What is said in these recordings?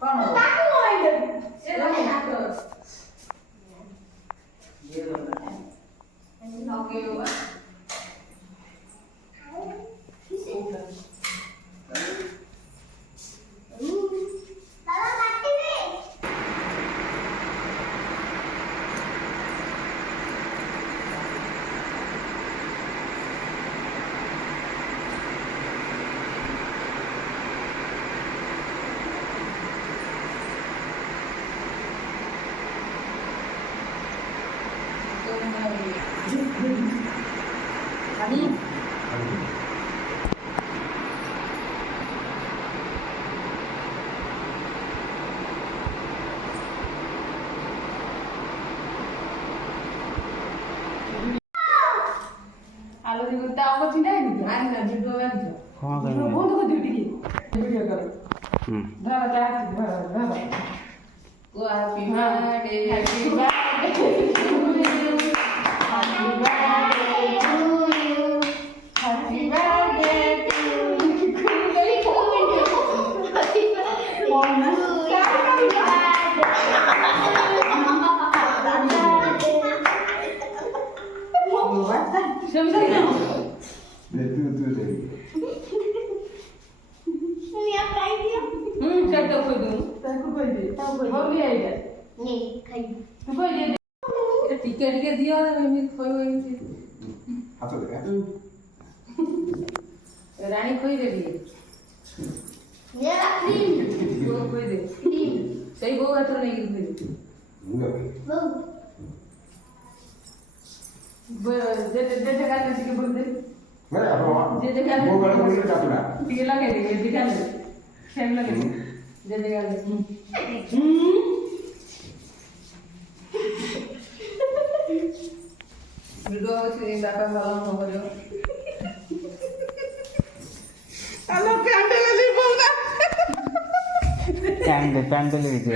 Con tắt rồi. Sẽ nó này nát rồi. Anh nó kêu quá. 아니. আলো দিব তাও আমার চিন্তা নেই আর না ভিডিও বানাচ্ছ ক্ষমা করে ভিডিও বন্ধ করে দিও টিকে ভিডিও করো ধরো যা ধরো ও happy birthday happy birthday to you happy birthday to you happy birthday to you কুলই হ্যাপি টিকে দিও রানী খই দেবি খই দে সেই বউ হাত নেই যেতে কাছে থেকে বলতে যেতে কাছে টিকে লাগে দিবে দিকালে সেম লাগে যেতে গেলে ভিডিও হচ্ছে ব্যাপার ভালো হবে হ্যালো প্যান্ডেলি বল না প্যান্ডেল দিতে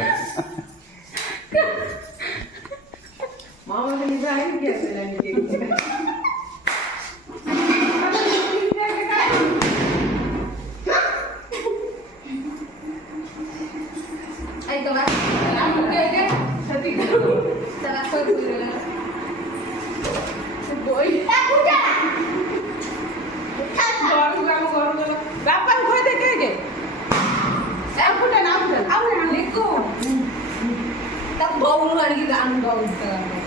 মামা ने भाई कैसे लेने के आई तो बात आप के सती करो चला कोई बोल बोई पूजा गरम बापा कोई देखे के ए पूजा ना लिखो तब बहु लड़की गान गाओ